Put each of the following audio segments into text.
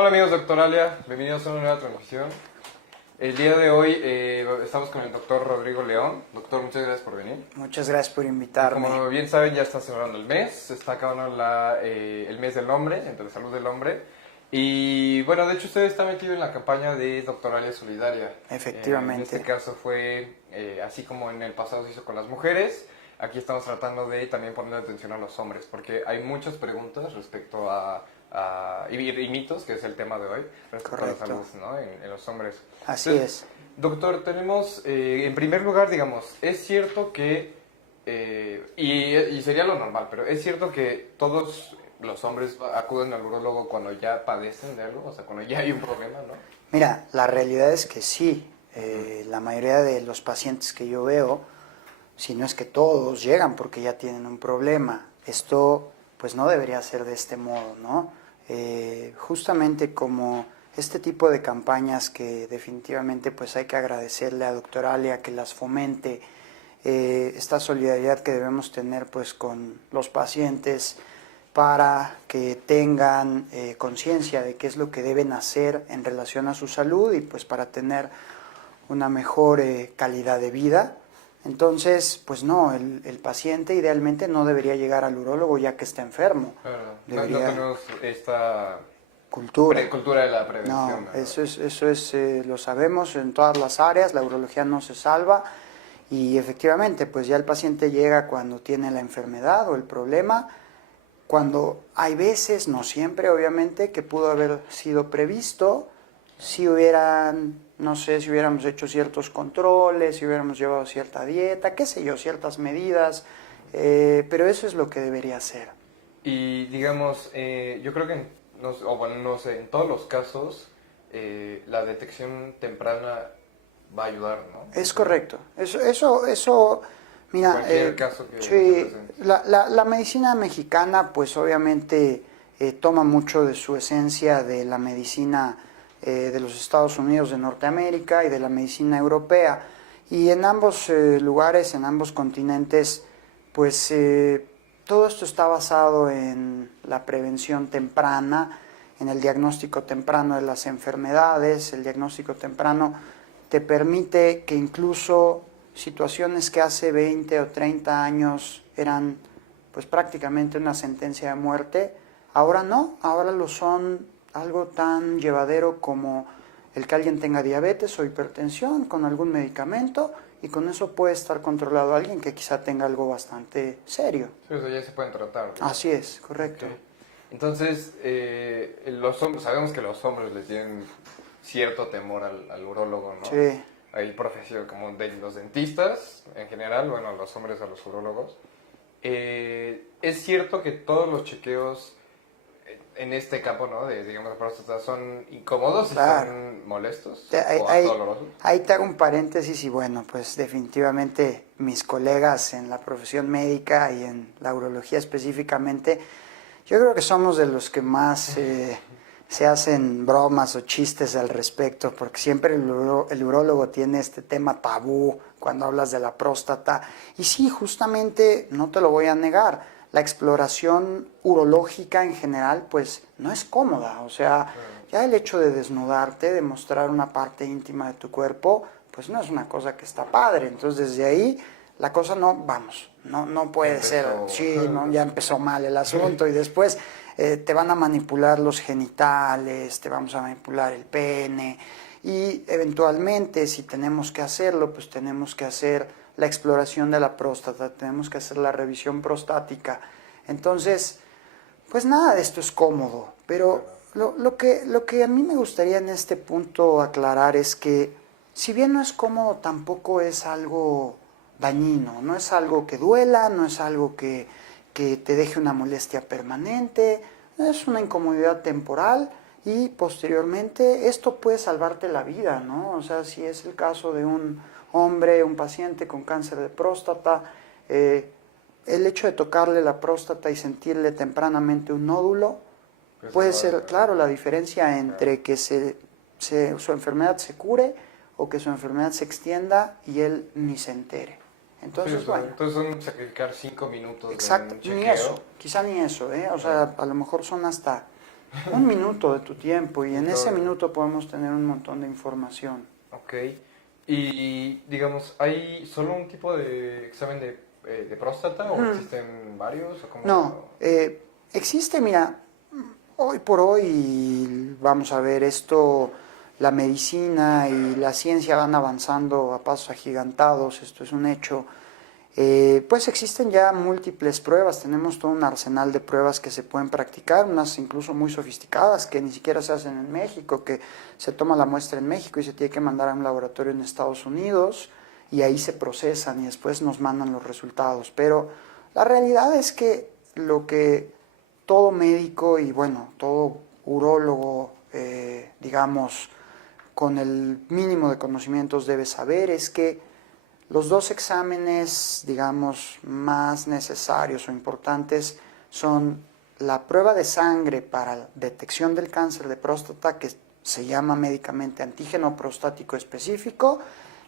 Hola amigos de Doctoralia, bienvenidos a una nueva transmisión. El día de hoy estamos con el doctor Rodrigo León. Doctor, muchas gracias por venir. Muchas gracias por Y invitarme. como bien saben, ya está cerrando el mes, se está acabando el mes del hombre, entre la salud del hombre. Y bueno, de hecho usted está metido en la campaña de Doctoralia Solidaria. Efectivamente. En este caso fue, así como en el pasado se hizo con las mujeres, aquí estamos tratando de también poner atención a los hombres, porque hay muchas preguntas respecto y mitos, que es el tema de hoy, respecto Correcto. a la salud, ¿no? en los hombres. Así Entonces, es. Doctor, tenemos, en primer lugar, digamos, es cierto que, y sería lo normal, pero es cierto que todos los hombres acuden al urólogo cuando ya padecen de algo, o sea, cuando ya hay un problema, ¿no? Mira, la realidad es que sí. La mayoría de los pacientes que yo veo, si no es que todos, llegan porque ya tienen un problema. Esto pues no debería ser de este modo, ¿no? Justamente como este tipo de campañas que definitivamente pues hay que agradecerle a Doctoralia que las fomente, esta solidaridad que debemos tener pues con los pacientes para que tengan conciencia de qué es lo que deben hacer en relación a su salud y pues para tener una mejor calidad de vida. Entonces, pues no, el paciente idealmente no debería llegar al urólogo ya que está enfermo. Claro. Debería... No tenemos esta Cultura. cultura de la prevención. No, ¿no? eso es lo sabemos en todas las áreas, la urología no se salva y efectivamente, pues ya el paciente llega cuando tiene la enfermedad o el problema, cuando hay veces, no siempre obviamente, que pudo haber sido previsto si hubieran, no sé, si hubiéramos hecho ciertos controles, si hubiéramos llevado cierta dieta, qué sé yo, ciertas medidas, pero eso es lo que debería ser. Y digamos, yo creo que, o bueno, no sé, en todos los casos, la detección temprana va a ayudar, ¿no? Es correcto. Eso mira, Cualquier caso que se sí, presente. la medicina mexicana, pues obviamente toma mucho de su esencia de la medicina de los Estados Unidos de Norteamérica y de la medicina europea. Y en ambos lugares, en ambos continentes, pues todo esto está basado en la prevención temprana, en el diagnóstico temprano de las enfermedades. El diagnóstico temprano te permite que incluso situaciones que hace 20 o 30 años eran pues prácticamente una sentencia de muerte, ahora no, ahora lo son algo tan llevadero como el que alguien tenga diabetes o hipertensión con algún medicamento y con eso puede estar controlado alguien que quizá tenga algo bastante serio. Sí, o sea, ya se pueden tratar, ¿no? Así es, correcto. Okay. Entonces, los hombres, sabemos que los hombres les tienen cierto temor al urólogo, ¿no? Sí. Hay profesión como de los dentistas, en general, bueno, los hombres a los urólogos. Es cierto que todos los chequeos en este campo, ¿no? De, digamos, de próstata son incómodos Claro. y son molestos Ahí, o dolorosos. ahí te hago un paréntesis y bueno, pues definitivamente mis colegas en la profesión médica y en la urología específicamente, yo creo que somos de los que más se hacen bromas o chistes al respecto, porque siempre el urólogo tiene este tema tabú cuando hablas de la próstata. Y sí, justamente, no te lo voy a negar, la exploración urológica en general, pues no es cómoda. O sea, ya el hecho de desnudarte, de mostrar una parte íntima de tu cuerpo, pues no es una cosa que está padre. Entonces, desde ahí la cosa no puede ser, sí, no, ya empezó mal el asunto y después te van a manipular los genitales, te vamos a manipular el pene y eventualmente si tenemos que hacerlo, pues tenemos que hacer la exploración de la próstata, tenemos que hacer la revisión prostática. Entonces, pues nada de esto es cómodo, pero lo que a mí me gustaría en este punto aclarar es que si bien no es cómodo, tampoco es algo dañino, no es algo que duela, no es algo que te deje una molestia permanente, es una incomodidad temporal y posteriormente esto puede salvarte la vida, ¿no? O sea, si es el caso de un hombre, un paciente con cáncer de próstata, el hecho de tocarle la próstata y sentirle tempranamente un nódulo puede ser, claro, la diferencia entre que su enfermedad se cure o que su enfermedad se extienda y él ni se entere. Entonces, Sí, o sea, bueno. entonces son sacrificar 5 minutos Exacto, de un ni chequeo. eso, quizá ni eso, ¿eh? O sea, a lo mejor son hasta Un minuto de tu tiempo y en Claro. ese minuto podemos tener un montón de información. Ok. Y digamos, ¿hay solo un tipo de examen de próstata o existen varios? ¿O cómo? No, existe, mira, hoy por hoy, vamos a ver, esto, la medicina y la ciencia van avanzando a pasos agigantados, esto es un hecho. Pues existen ya múltiples pruebas, tenemos todo un arsenal de pruebas que se pueden practicar, unas incluso muy sofisticadas que ni siquiera se hacen en México, que se toma la muestra en México y se tiene que mandar a un laboratorio en Estados Unidos y ahí se procesan y después nos mandan los resultados. Pero la realidad es que lo que todo médico y bueno, todo urólogo, digamos, con el mínimo de conocimientos debe saber es que los dos exámenes, digamos, más necesarios o importantes son la prueba de sangre para detección del cáncer de próstata, que se llama médicamente antígeno prostático específico,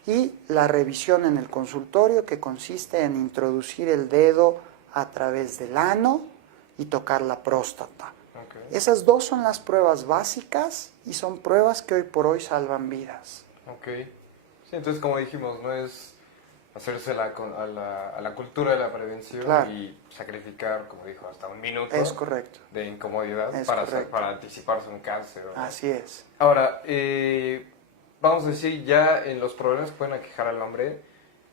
y la revisión en el consultorio, que consiste en introducir el dedo a través del ano y tocar la próstata. Okay. Esas dos son las pruebas básicas y son pruebas que hoy por hoy salvan vidas. Ok. Sí, entonces como dijimos, no es hacerse a la cultura de la prevención Claro. y sacrificar, como dijo, hasta un minuto Es correcto. de incomodidad Es para, correcto. para anticiparse un cáncer. ¿No? Así es. Ahora, vamos a decir, ya en los problemas que pueden aquejar al hombre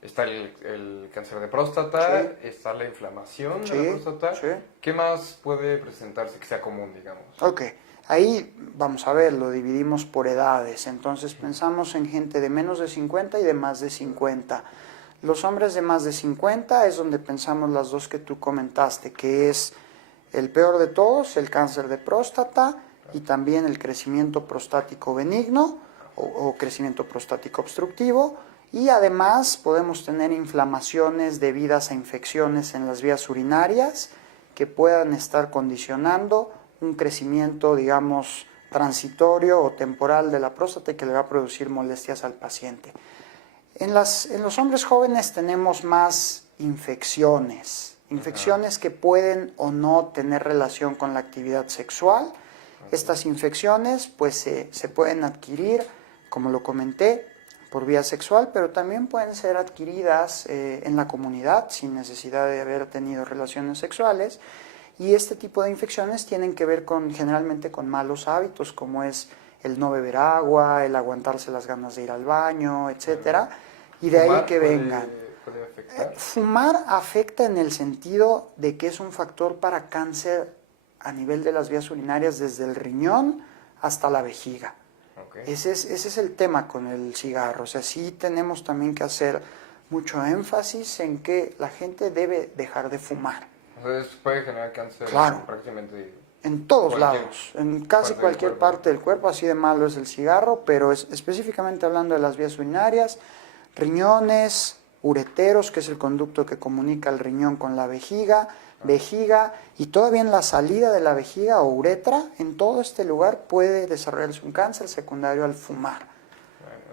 está el cáncer de próstata, Sí. está la inflamación Sí, de la próstata. sí. ¿Qué más puede presentarse que sea común, digamos? Ok, ahí vamos a ver, lo dividimos por edades, entonces pensamos en gente de menos de 50 y de más de 50. Los hombres de más de 50 es donde pensamos las dos que tú comentaste, que es el peor de todos, el cáncer de próstata y también el crecimiento prostático benigno o crecimiento prostático obstructivo. Y además podemos tener inflamaciones debidas a infecciones en las vías urinarias que puedan estar condicionando un crecimiento, digamos, transitorio o temporal de la próstata y que le va a producir molestias al paciente. En los hombres jóvenes tenemos más infecciones que pueden o no tener relación con la actividad sexual. Estas infecciones pues se pueden adquirir, como lo comenté, por vía sexual, pero también pueden ser adquiridas en la comunidad sin necesidad de haber tenido relaciones sexuales. Y este tipo de infecciones tienen que ver generalmente con malos hábitos, como es el no beber agua, el aguantarse las ganas de ir al baño, etcétera. Y de ahí que vengan. ¿Puede afectar? Fumar afecta en el sentido de que es un factor para cáncer a nivel de las vías urinarias desde el riñón hasta la vejiga. Okay. Ese es el tema con el cigarro. O sea, sí tenemos también que hacer mucho énfasis en que la gente debe dejar de fumar. Entonces puede generar cáncer Claro. prácticamente En todos cualquier lados, en casi parte cualquier del cuerpo. parte del cuerpo, así de malo es el cigarro, pero específicamente hablando de las vías urinarias, riñones, ureteros, que es el conducto que comunica el riñón con la vejiga, vejiga y todavía en la salida de la vejiga o uretra, en todo este lugar puede desarrollarse un cáncer secundario al fumar.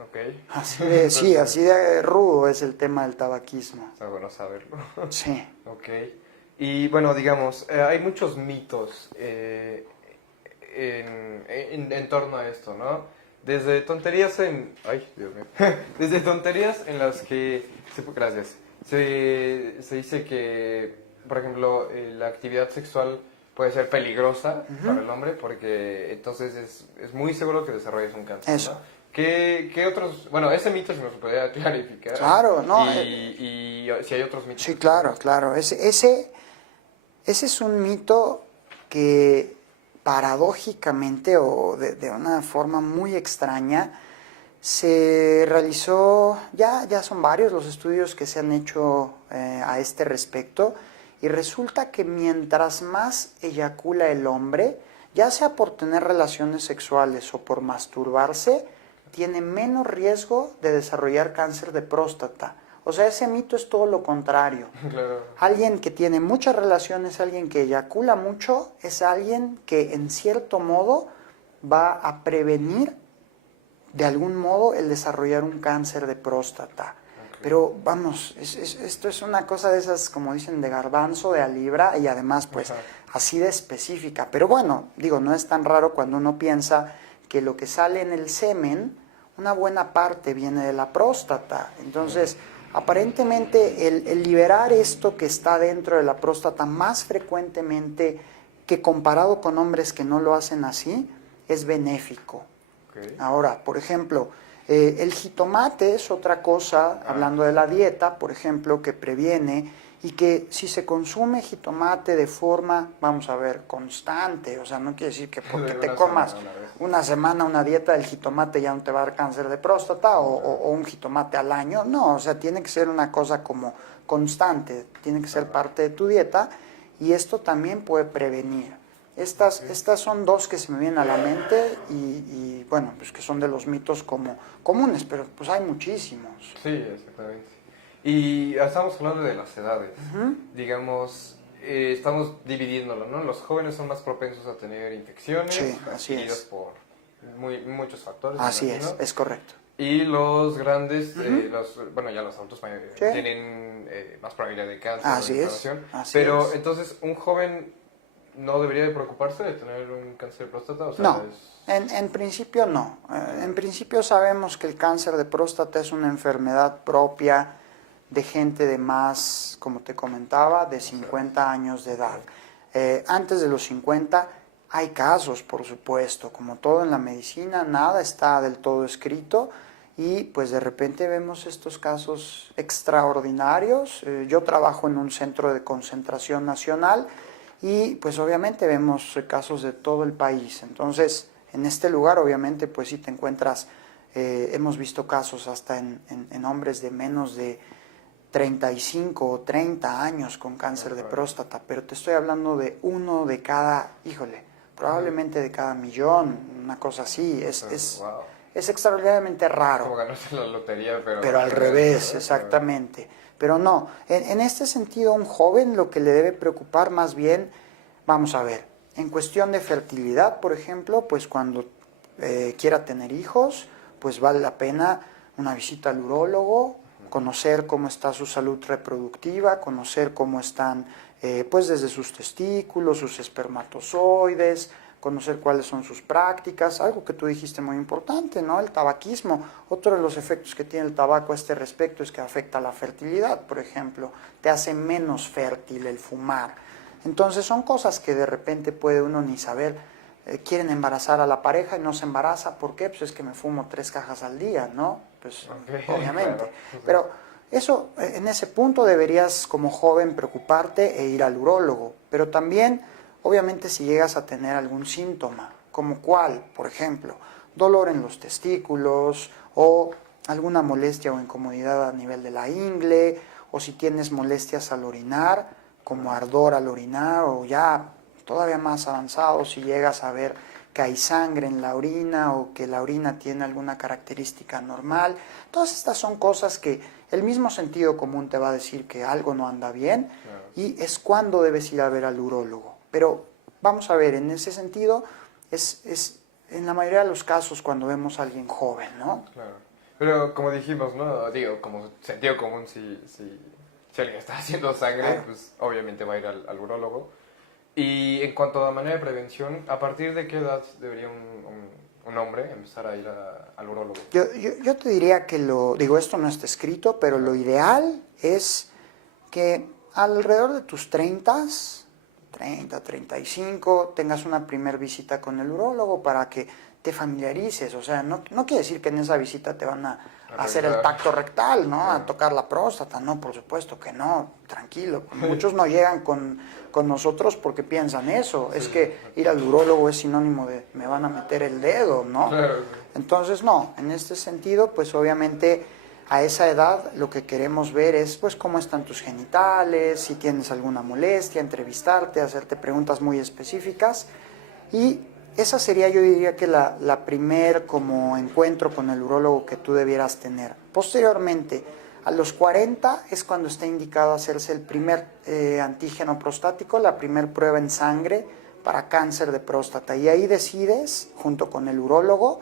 Ok. Así de rudo es el tema del tabaquismo. Está bueno saberlo. Sí. Ok. Y bueno, digamos, hay muchos mitos en torno a esto, ¿no? Desde tonterías Ay, Dios mío. Desde tonterías en las que... Gracias. Se dice que, por ejemplo, la actividad sexual puede ser peligrosa para el hombre porque entonces es muy seguro que desarrolles un cáncer, Eso. ¿no? ¿Qué otros...? Bueno, ese mito se nos podría clarificar. Claro, ¿no? Y si hay otros mitos. Sí, claro, claro. Ese es un mito que paradójicamente o de una forma muy extraña se realizó, ya son varios los estudios que se han hecho a este respecto y resulta que mientras más eyacula el hombre, ya sea por tener relaciones sexuales o por masturbarse, tiene menos riesgo de desarrollar cáncer de próstata. O sea, ese mito es todo lo contrario. Claro. Alguien que tiene muchas relaciones, alguien que eyacula mucho, es alguien que en cierto modo va a prevenir de algún modo el desarrollar un cáncer de próstata. Pero vamos, esto es una cosa de esas, como dicen, de garbanzo, de a libra, y además pues así de específica. Pero bueno, digo, no es tan raro cuando uno piensa que lo que sale en el semen, una buena parte viene de la próstata. Entonces, aparentemente el liberar esto que está dentro de la próstata más frecuentemente que comparado con hombres que no lo hacen así, es benéfico. Okay. Ahora, por ejemplo, el jitomate es otra cosa, hablando de la dieta, por ejemplo, que previene y que si se consume jitomate de forma, vamos a ver, constante, o sea, no quiere decir que porque te comas una semana una dieta del jitomate ya no te va a dar cáncer de próstata o un jitomate al año, no, o sea, tiene que ser una cosa como constante, tiene que ser parte de tu dieta y esto también puede prevenir. Estas son dos que se me vienen a la mente y bueno, pues que son de los mitos como comunes, pero pues hay muchísimos. Sí, exactamente. Y estamos hablando de las edades. Digamos, estamos dividiéndolo, ¿no? Los jóvenes son más propensos a tener infecciones Sí, así adquiridas es. por muchos factores. Así me imagino. es correcto. Y los grandes, bueno, ya los adultos mayores Sí. tienen más probabilidad de cáncer, Así de es, inflamación. así Pero es. entonces, ¿un joven no debería de preocuparse de tener un cáncer de próstata? O sea, No, en principio no. En principio sabemos que el cáncer de próstata es una enfermedad propia de gente de más, como te comentaba, de 50 años de edad. Antes de los 50 hay casos, por supuesto, como todo en la medicina, nada está del todo escrito y pues de repente vemos estos casos extraordinarios. Yo trabajo en un centro de concentración nacional y pues obviamente vemos casos de todo el país. Entonces, en este lugar obviamente pues sí te encuentras, hemos visto casos hasta en hombres de menos de 35 o 30 años con cáncer de próstata, pero te estoy hablando de uno de cada, híjole, probablemente de cada millón, una cosa así, es extraordinariamente raro. Como ganarse la lotería, pero al revés, exactamente. Pero no, en este sentido un joven lo que le debe preocupar más bien, vamos a ver, en cuestión de fertilidad, por ejemplo, pues cuando quiera tener hijos, pues vale la pena una visita al urólogo, conocer cómo está su salud reproductiva, conocer cómo están, pues desde sus testículos, sus espermatozoides, conocer cuáles son sus prácticas, algo que tú dijiste muy importante, ¿no? El tabaquismo. Otro de los efectos que tiene el tabaco a este respecto es que afecta la fertilidad, por ejemplo, te hace menos fértil el fumar. Entonces son cosas que de repente puede uno ni saber. Quieren embarazar a la pareja y no se embaraza, ¿por qué? Pues es que me fumo 3 cajas al día, ¿no? Pues obviamente. Claro. Pero eso, en ese punto deberías como joven preocuparte e ir al urólogo, pero también obviamente si llegas a tener algún síntoma, como cuál, por ejemplo, dolor en los testículos o alguna molestia o incomodidad a nivel de la ingle, o si tienes molestias al orinar, como ardor al orinar, o ya todavía más avanzado si llegas a ver que hay sangre en la orina o que la orina tiene alguna característica anormal. Todas estas son cosas que el mismo sentido común te va a decir que algo no anda bien y es cuando debes ir a ver al urólogo. Pero vamos a ver, en ese sentido, es en la mayoría de los casos cuando vemos a alguien joven, ¿no? Claro. Pero como dijimos, ¿no? Digo, como sentido común, si alguien está haciendo sangre, pues obviamente va a ir al urólogo. Y en cuanto a manera de prevención, ¿a partir de qué edad debería un hombre empezar a ir al urólogo? Yo te diría que esto no está escrito, pero lo ideal es que alrededor de tus 30, 35, tengas una primer visita con el urólogo para que te familiarices. O sea, no quiere decir que en esa visita te van a hacer el tacto rectal, ¿no? A tocar la próstata. No, por supuesto que no, tranquilo. Muchos no llegan con nosotros porque piensan eso. Es que ir al urólogo es sinónimo de me van a meter el dedo, ¿no? Entonces, no, en este sentido, pues obviamente a esa edad lo que queremos ver es pues cómo están tus genitales, si tienes alguna molestia, entrevistarte, hacerte preguntas muy específicas y esa sería, yo diría que la primer como encuentro con el urólogo que tú debieras tener. Posteriormente, a los 40 es cuando está indicado hacerse el primer antígeno prostático, la primer prueba en sangre para cáncer de próstata. Y ahí decides, junto con el urólogo,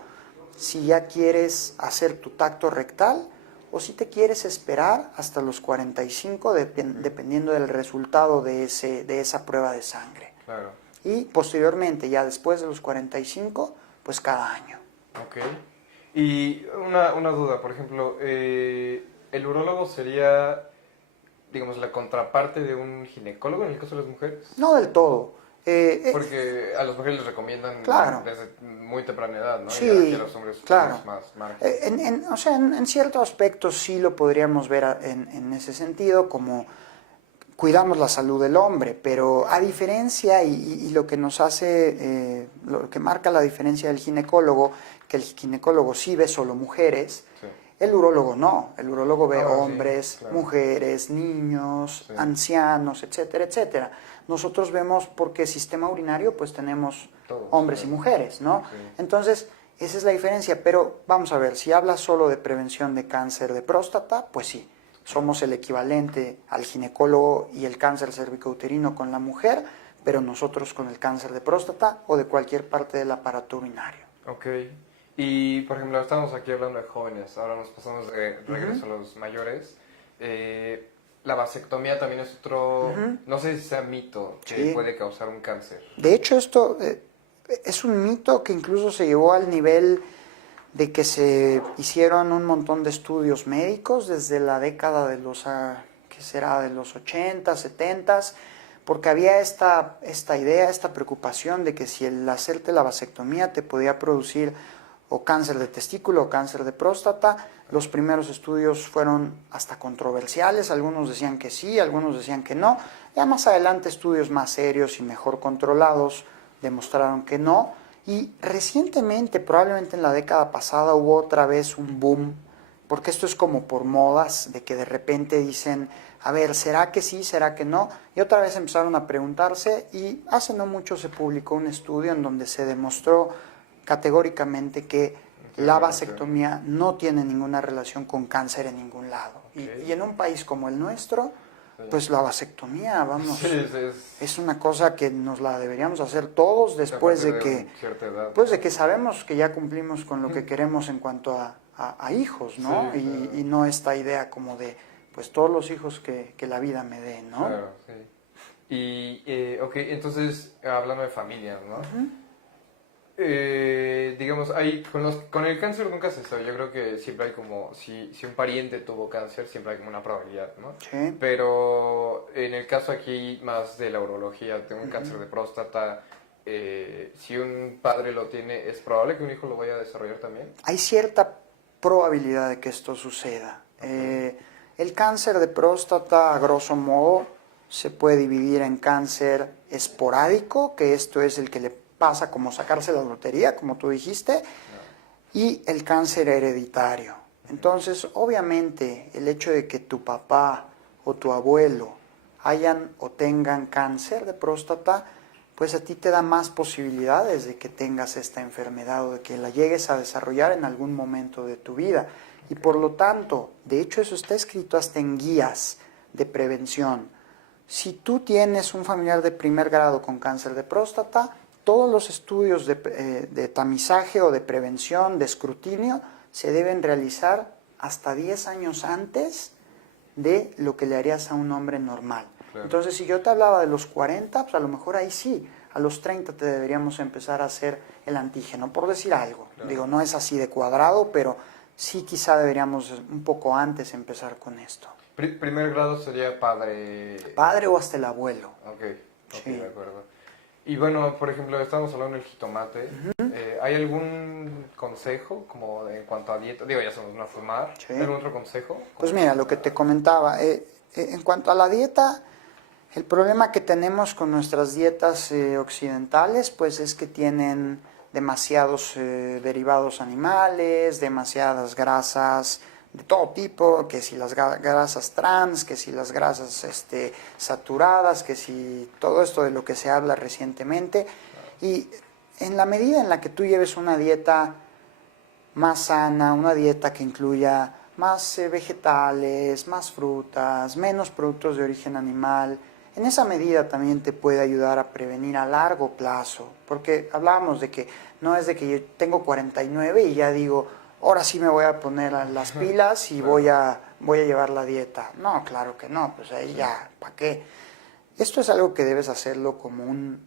si ya quieres hacer tu tacto rectal o si te quieres esperar hasta los 45, dependiendo del resultado de esa prueba de sangre. Claro. Y posteriormente, ya después de los 45, pues cada año. Ok. Y una duda, por ejemplo, ¿el urólogo sería, digamos, la contraparte de un ginecólogo en el caso de las mujeres? No del todo. Porque a las mujeres les recomiendan Claro. desde muy temprana edad, ¿no? Sí, Y aquí a los hombres claro. tenemos más margen. O sea, en ciertos aspectos sí lo podríamos ver en ese sentido, como cuidamos la salud del hombre, pero a diferencia, y lo que nos hace, lo que marca la diferencia del ginecólogo, que el ginecólogo sí ve solo mujeres, Sí. el urólogo no, el urólogo ve Sí, hombres, claro. mujeres, niños, Sí. ancianos, etcétera, etcétera. Nosotros vemos, porque sistema urinario, pues tenemos Todos, hombres y claro. mujeres, ¿no? Sí. Entonces, esa es la diferencia, pero vamos a ver, si hablas solo de prevención de cáncer de próstata, pues sí, somos el equivalente al ginecólogo y el cáncer cervicouterino con la mujer, pero nosotros con el cáncer de próstata o de cualquier parte del aparato urinario. Ok. Y, por ejemplo, estamos aquí hablando de jóvenes, ahora nos pasamos de regreso a los mayores. La vasectomía también es otro, no sé si sea mito, que Sí. puede causar un cáncer. De hecho, esto es un mito que incluso se llevó al nivel de que se hicieron un montón de estudios médicos desde la década de los, ¿qué será?, de los 80, 70, porque había esta idea, esta preocupación de que si el hacerte la vasectomía te podía producir o cáncer de testículo o cáncer de próstata. Los primeros estudios fueron hasta controversiales, algunos decían que sí, algunos decían que no. Ya más adelante estudios más serios y mejor controlados demostraron que no. Y recientemente, probablemente en la década pasada, hubo otra vez un boom, porque esto es como por modas, de que de repente dicen, a ver, ¿será que sí, será que no? Y otra vez empezaron a preguntarse, y hace no mucho se publicó un estudio en donde se demostró categóricamente que la vasectomía no tiene ninguna relación con cáncer en ningún lado. Okay. Y en un país como el nuestro, pues la vasectomía, vamos, Sí, es una cosa que nos la deberíamos hacer todos después de que, cierta edad, pues de que sabemos que ya cumplimos con lo que queremos en cuanto a hijos, ¿no? Sí, claro. Y no esta idea como de, pues todos los hijos que la vida me dé, ¿no? Claro, sí. Y, ok, entonces, hablando de familias, ¿no? Digamos, con el cáncer nunca se sabe. Yo creo que siempre hay como, si un pariente tuvo cáncer, siempre hay como una probabilidad, ¿no? Sí. Pero en el caso aquí más de la urología, tengo un cáncer de próstata, si un padre lo tiene, ¿es probable que un hijo lo vaya a desarrollar también? Hay cierta probabilidad de que esto suceda. El cáncer de próstata, a grosso modo, se puede dividir en cáncer esporádico, que esto es el que le pasa como sacarse la lotería, como tú dijiste, y el cáncer hereditario. Entonces, obviamente, el hecho de que tu papá o tu abuelo hayan o tengan cáncer de próstata, pues a ti te da más posibilidades de que tengas esta enfermedad o de que la llegues a desarrollar en algún momento de tu vida. Y por lo tanto, de hecho eso está escrito hasta en guías de prevención. Si tú tienes un familiar de primer grado con cáncer de próstata, todos los estudios de tamizaje o de prevención, de escrutinio, se deben realizar hasta 10 años antes de lo que le harías a un hombre normal. Claro. Entonces, si yo te hablaba de los 40, pues a lo mejor ahí sí, a los 30 te deberíamos empezar a hacer el antígeno, por decir algo. Claro. Digo, no es así de cuadrado, pero sí quizá deberíamos un poco antes empezar con esto. Primer grado sería padre... Padre o hasta el abuelo. Ok, sí. De acuerdo. Y bueno, por ejemplo, estamos hablando del jitomate. ¿Hay algún consejo como en cuanto a dieta? Digo, ya sabemos no fumar. Sí. ¿Hay algún otro consejo? Pues mira, lo que te comentaba, en cuanto a la dieta, el problema que tenemos con nuestras dietas occidentales, pues es que tienen demasiados derivados animales, demasiadas grasas de todo tipo, que si las grasas trans, que si las grasas saturadas, que si todo esto de lo que se habla recientemente. Y en la medida en la que tú lleves una dieta más sana, una dieta que incluya más vegetales, más frutas, menos productos de origen animal, en esa medida también te puede ayudar a prevenir a largo plazo, porque hablábamos de que no es de que yo tengo 49 y ya digo, ahora sí me voy a poner las pilas y Claro. voy a llevar la dieta. No, claro que no, pues ahí ya, ¿para qué? Esto es algo que debes hacerlo como un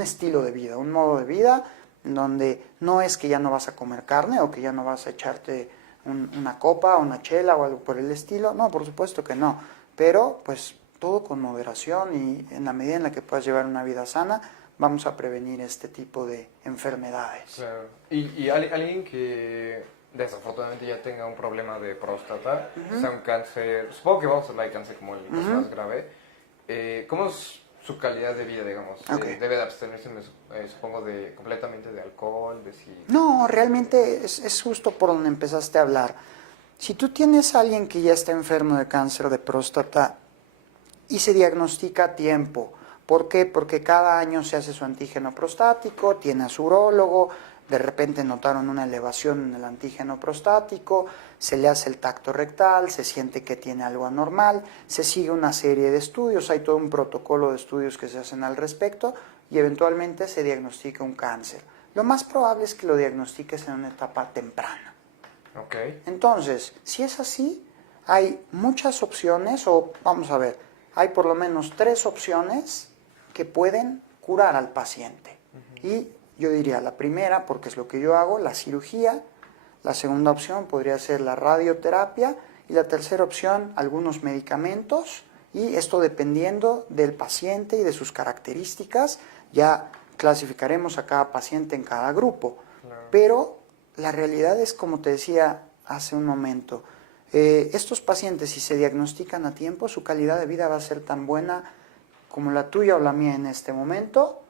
estilo de vida, un modo de vida, donde no es que ya no vas a comer carne o que ya no vas a echarte una copa, una chela o algo por el estilo. No, por supuesto que no. Pero pues todo con moderación y en la medida en la que puedas llevar una vida sana, vamos a prevenir este tipo de enfermedades. Claro. Y alguien que desafortunadamente ya tenga un problema de próstata, sea un cáncer, supongo que vamos a hablar de cáncer como el caso más grave, ¿cómo es su calidad de vida, digamos? Ok. ¿Debe de abstenerse, supongo, completamente de alcohol, No, realmente es justo por donde empezaste a hablar. Si tú tienes a alguien que ya está enfermo de cáncer de próstata y se diagnostica a tiempo, ¿por qué? Porque cada año se hace su antígeno prostático, tiene a su urólogo, de repente notaron una elevación en el antígeno prostático, se le hace el tacto rectal, se siente que tiene algo anormal, se sigue una serie de estudios, hay todo un protocolo de estudios que se hacen al respecto y eventualmente se diagnostica un cáncer. Lo más probable es que lo diagnostiques en una etapa temprana. Ok. Entonces, si es así, hay muchas opciones, o vamos a ver, hay por lo menos 3 opciones que pueden curar al paciente. Y yo diría la primera, porque es lo que yo hago, la cirugía. La segunda opción podría ser la radioterapia. Y la tercera opción, algunos medicamentos. Y esto dependiendo del paciente y de sus características, ya clasificaremos a cada paciente en cada grupo. Claro. Pero la realidad es, como te decía hace un momento, estos pacientes, si se diagnostican a tiempo, su calidad de vida va a ser tan buena como la tuya o la mía en este momento,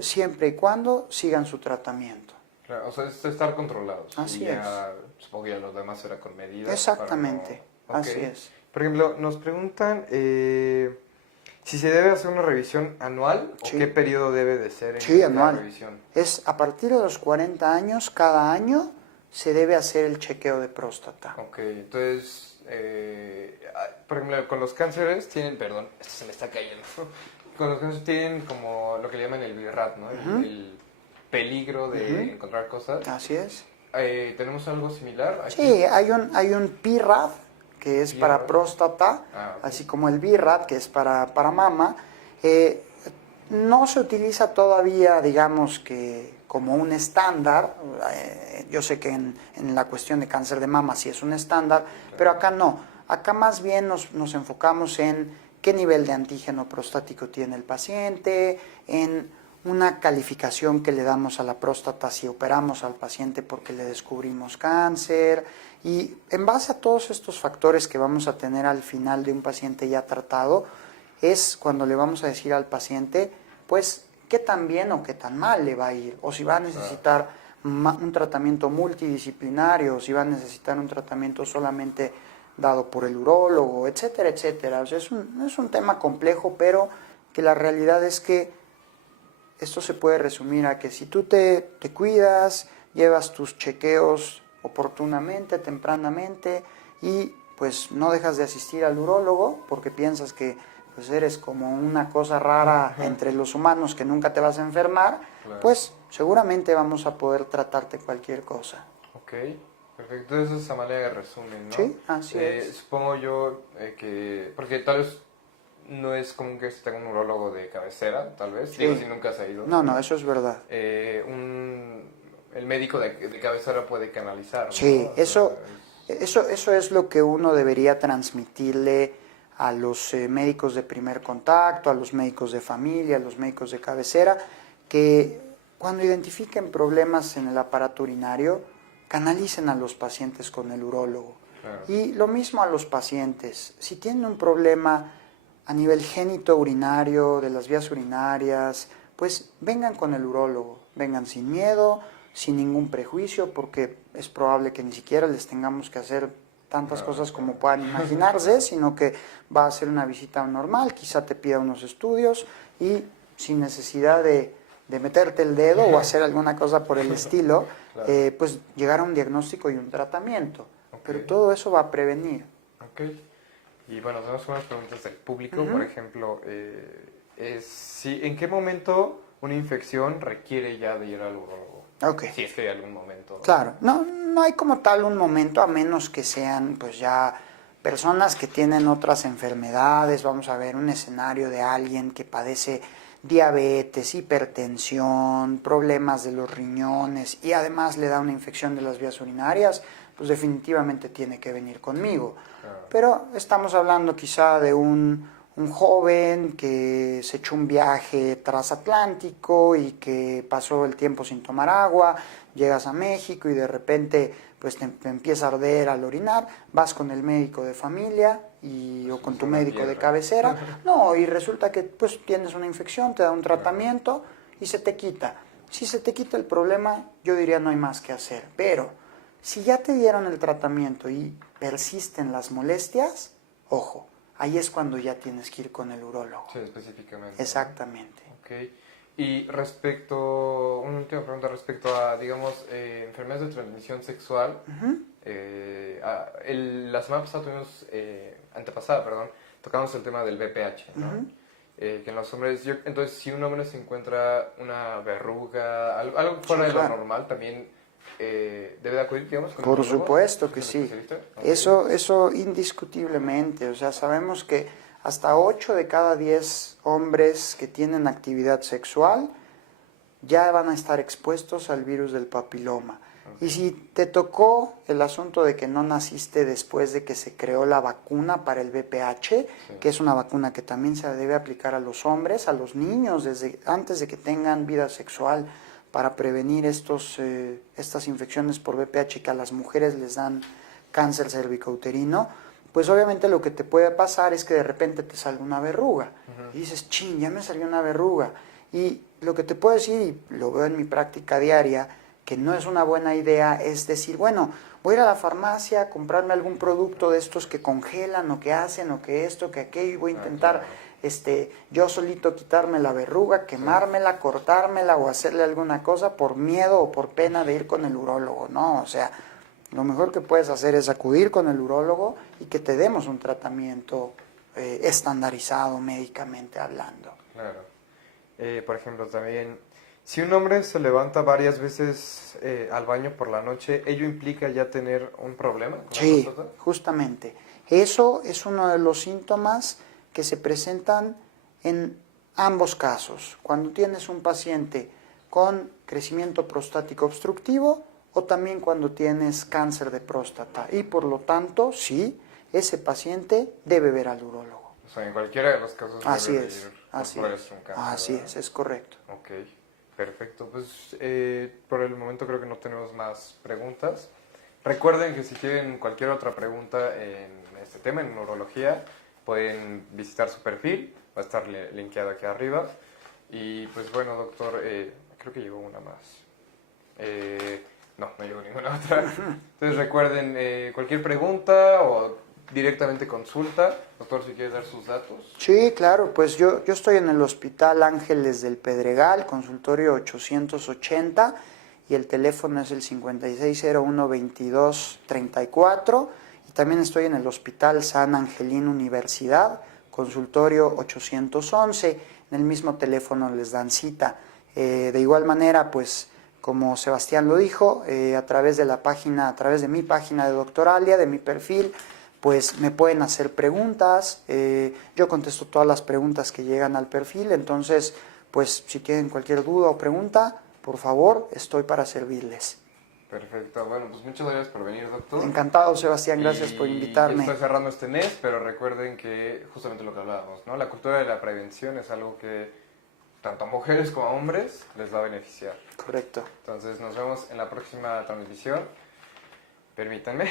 siempre y cuando sigan su tratamiento. Claro, o sea, es estar controlados. Así Y ya, supongo que ya los demás será con medidas. Exactamente, Para no... así Ok. es. Por ejemplo, nos preguntan si se debe hacer una revisión anual o Sí. qué periodo debe de ser en Sí, cada anual. revisión. Es a partir de los 40 años, cada año se debe hacer el chequeo de próstata. Ok, entonces, por ejemplo, con los cánceres tienen, perdón, esto se me está cayendo. Con los cánceres tienen como lo que le llaman el BIRAT, ¿no? El peligro de encontrar cosas. Así es. ¿Tenemos algo similar aquí? Sí, hay un PIRAD, que es para PIRAD. próstata, Ok. así como el BIRAD, que es para mama. No se utiliza todavía, digamos que como un estándar. Yo sé que en la cuestión de cáncer de mama sí es un estándar, pero acá no. Acá más bien nos enfocamos en qué nivel de antígeno prostático tiene el paciente, en una calificación que le damos a la próstata si operamos al paciente porque le descubrimos cáncer, y en base a todos estos factores que vamos a tener al final de un paciente ya tratado, es cuando le vamos a decir al paciente, pues, qué tan bien o qué tan mal le va a ir, o si va a necesitar un tratamiento multidisciplinario, o si va a necesitar un tratamiento solamente dado por el urólogo, etcétera, etcétera. O sea, es un tema complejo, pero que la realidad es que esto se puede resumir a que si tú te cuidas, llevas tus chequeos oportunamente, tempranamente, y pues no dejas de asistir al urólogo porque piensas que pues eres como una cosa rara entre los humanos que nunca te vas a enfermar, Claro. pues seguramente vamos a poder tratarte cualquier cosa. Ok, perfecto. Entonces esa manera de resumen, ¿no? Sí, así es. Supongo yo que... Porque tal vez no es común que se tenga un urólogo de cabecera, tal vez. Sí. Digo, si nunca se ha ido. No, eso es verdad. El médico de cabecera puede canalizar, ¿no? Sí, O sea, eso es lo que uno debería transmitirle a los médicos de primer contacto, a los médicos de familia, a los médicos de cabecera, que cuando identifiquen problemas en el aparato urinario, canalicen a los pacientes con el urólogo. Claro. Y lo mismo a los pacientes. Si tienen un problema a nivel génito urinario, de las vías urinarias, pues vengan con el urólogo, vengan sin miedo, sin ningún prejuicio, porque es probable que ni siquiera les tengamos que hacer tantas cosas como puedan imaginarse, sino que va a ser una visita normal, quizá te pida unos estudios y sin necesidad de meterte el dedo o hacer alguna cosa por el estilo, Claro. pues llegar a un diagnóstico y un tratamiento. Ok. Pero todo eso va a prevenir. Ok. Y bueno, tenemos unas preguntas del público, por ejemplo, ¿en qué momento una infección requiere ya de ir al urólogo. Ok. Si es que hay algún momento. Claro, no hay como tal un momento, a menos que sean pues ya personas que tienen otras enfermedades. Vamos a ver un escenario de alguien que padece diabetes, hipertensión, problemas de los riñones y además le da una infección de las vías urinarias, pues definitivamente tiene que venir conmigo. Claro. Pero estamos hablando quizá de un joven que se echó un viaje transatlántico y que pasó el tiempo sin tomar agua, llegas a México y de repente pues te empieza a arder al orinar, vas con el médico de familia o con tu médico de cabecera, no, y resulta que pues tienes una infección, te da un tratamiento y se te quita. Si se te quita el problema, yo diría no hay más que hacer, pero si ya te dieron el tratamiento y persisten las molestias, ojo, ahí es cuando ya tienes que ir con el urólogo. Sí, específicamente. Exactamente. Ok. Y una última pregunta respecto a, digamos, enfermedades de transmisión sexual. La semana pasada antepasada, perdón, tocamos el tema del VPH, ¿no? Que en los hombres, entonces si un hombre se encuentra una verruga, algo fuera de lo normal, también debe de acudir, digamos, con Por un urólogo, supuesto que sí. Okay. Eso indiscutiblemente. O sea, sabemos que hasta 8 de cada 10 hombres que tienen actividad sexual ya van a estar expuestos al virus del papiloma. Okay. Y si te tocó el asunto de que no naciste después de que se creó la vacuna para el VPH, sí, que es una vacuna que también se debe aplicar a los hombres, a los niños, desde antes de que tengan vida sexual, para prevenir estas infecciones por VPH que a las mujeres les dan cáncer cervicouterino, pues obviamente lo que te puede pasar es que de repente te salga una verruga. Y dices, chin, ya me salió una verruga. Y lo que te puedo decir, y lo veo en mi práctica diaria, que no es una buena idea, es decir, bueno, voy a ir a la farmacia a comprarme algún producto de estos que congelan o que hacen o que esto, que aquello, y voy a intentar yo solito quitarme la verruga, quemármela, cortármela o hacerle alguna cosa por miedo o por pena de ir con el urólogo, ¿no? O sea, lo mejor que puedes hacer es acudir con el urólogo y que te demos un tratamiento estandarizado médicamente hablando. Claro. Por ejemplo, también, si un hombre se levanta varias veces al baño por la noche, ¿ello implica ya tener un problema con Sí, la próstata? justamente. Eso es uno de los síntomas que se presentan en ambos casos. Cuando tienes un paciente con crecimiento prostático obstructivo o también cuando tienes cáncer de próstata. Y por lo tanto, sí, ese paciente debe ver al urólogo. O sea, en cualquiera de los casos así debe es, ir así un es, cáncer, así ¿verdad? es correcto. Ok, perfecto. Pues por el momento creo que no tenemos más preguntas. Recuerden que si tienen cualquier otra pregunta en este tema, en neurología, pueden visitar su perfil, va a estar linkeado aquí arriba. Y pues bueno, doctor, creo que llegó una más. No llegó ninguna otra. Entonces recuerden, cualquier pregunta o directamente consulta. Doctor, si quiere dar sus datos. Sí, claro, pues yo estoy en el Hospital Ángeles del Pedregal, consultorio 880, y el teléfono es el 5601-2234. Y también estoy en el Hospital San Angelín Universidad, consultorio 811. En el mismo teléfono les dan cita. De igual manera, pues, como Sebastián lo dijo, a través de mi página de Doctoralia, de mi perfil, pues me pueden hacer preguntas. Yo contesto todas las preguntas que llegan al perfil. Entonces, pues, si tienen cualquier duda o pregunta, por favor, estoy para servirles. Perfecto, bueno, pues muchas gracias por venir, doctor. Encantado, Sebastián, gracias por invitarme. Estoy cerrando este mes, pero recuerden que justamente lo que hablábamos, ¿no? La cultura de la prevención es algo que tanto a mujeres como a hombres les va a beneficiar. Correcto. Entonces nos vemos en la próxima transmisión. Permítanme,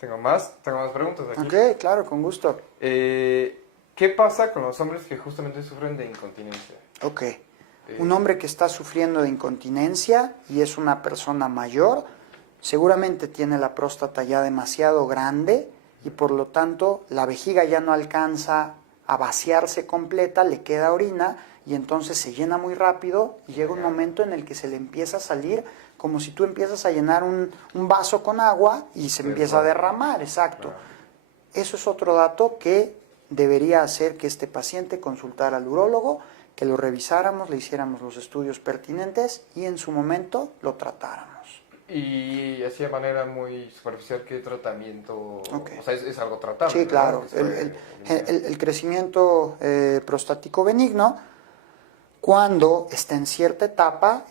tengo más preguntas aquí. Ok, claro, con gusto. ¿Qué pasa con los hombres que justamente sufren de incontinencia? Ok. Un hombre que está sufriendo de incontinencia y es una persona mayor, seguramente tiene la próstata ya demasiado grande y por lo tanto la vejiga ya no alcanza a vaciarse completa, le queda orina y entonces se llena muy rápido y llega un momento en el que se le empieza a salir como si tú empiezas a llenar un vaso con agua y se empieza a derramar, exacto. Eso es otro dato que debería hacer que este paciente consultara al urólogo, que lo revisáramos, le hiciéramos los estudios pertinentes y en su momento lo tratáramos. Y así de manera muy superficial, ¿qué tratamiento? Okay. O sea, es algo tratable. Sí, claro. ¿No? El crecimiento prostático benigno, cuando está en cierta etapa,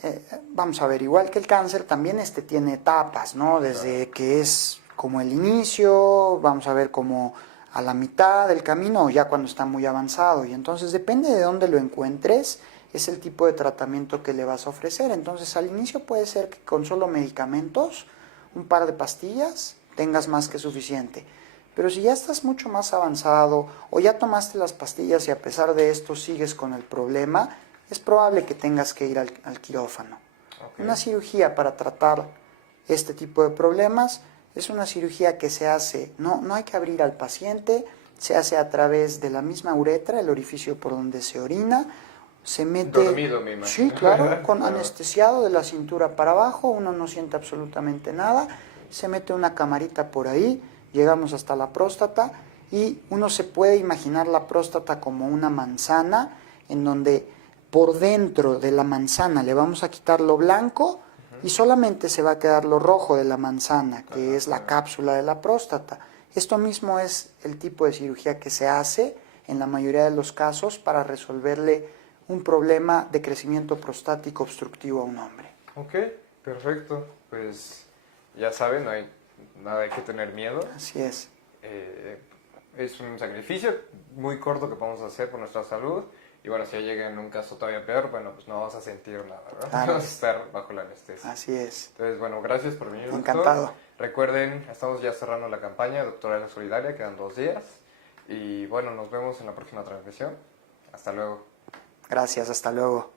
vamos a ver, igual que el cáncer, también tiene etapas, ¿no? Desde que es como el inicio, vamos a ver como a la mitad del camino o ya cuando está muy avanzado. Y entonces depende de dónde lo encuentres, es el tipo de tratamiento que le vas a ofrecer. Entonces al inicio puede ser que con solo medicamentos, un par de pastillas, tengas más que suficiente. Pero si ya estás mucho más avanzado o ya tomaste las pastillas y a pesar de esto sigues con el problema, es probable que tengas que ir al quirófano. Okay. Una cirugía para tratar este tipo de problemas es una cirugía que se hace, no hay que abrir al paciente, se hace a través de la misma uretra, el orificio por donde se orina, se mete... Dormido, me imagino. Sí, claro, con anestesiado de la cintura para abajo, uno no siente absolutamente nada, se mete una camarita por ahí, llegamos hasta la próstata y uno se puede imaginar la próstata como una manzana en donde por dentro de la manzana le vamos a quitar lo blanco y solamente se va a quedar lo rojo de la manzana, que es la cápsula de la próstata. Esto mismo es el tipo de cirugía que se hace en la mayoría de los casos para resolverle un problema de crecimiento prostático obstructivo a un hombre. Ok, perfecto. Pues ya saben, no hay nada hay que tener miedo. Así es. Es un sacrificio muy corto que podemos hacer por nuestra salud. Y bueno, si ya llega en un caso todavía peor, bueno, pues no vamos a sentir nada, ¿verdad? Claro. Vamos a estar bajo la anestesia. Así es. Entonces, bueno, gracias por venir, Encantado. doctor. Recuerden, estamos ya cerrando la campaña Doctoral Solidaria, quedan 2 días. Y bueno, nos vemos en la próxima transmisión. Hasta luego. Gracias, hasta luego.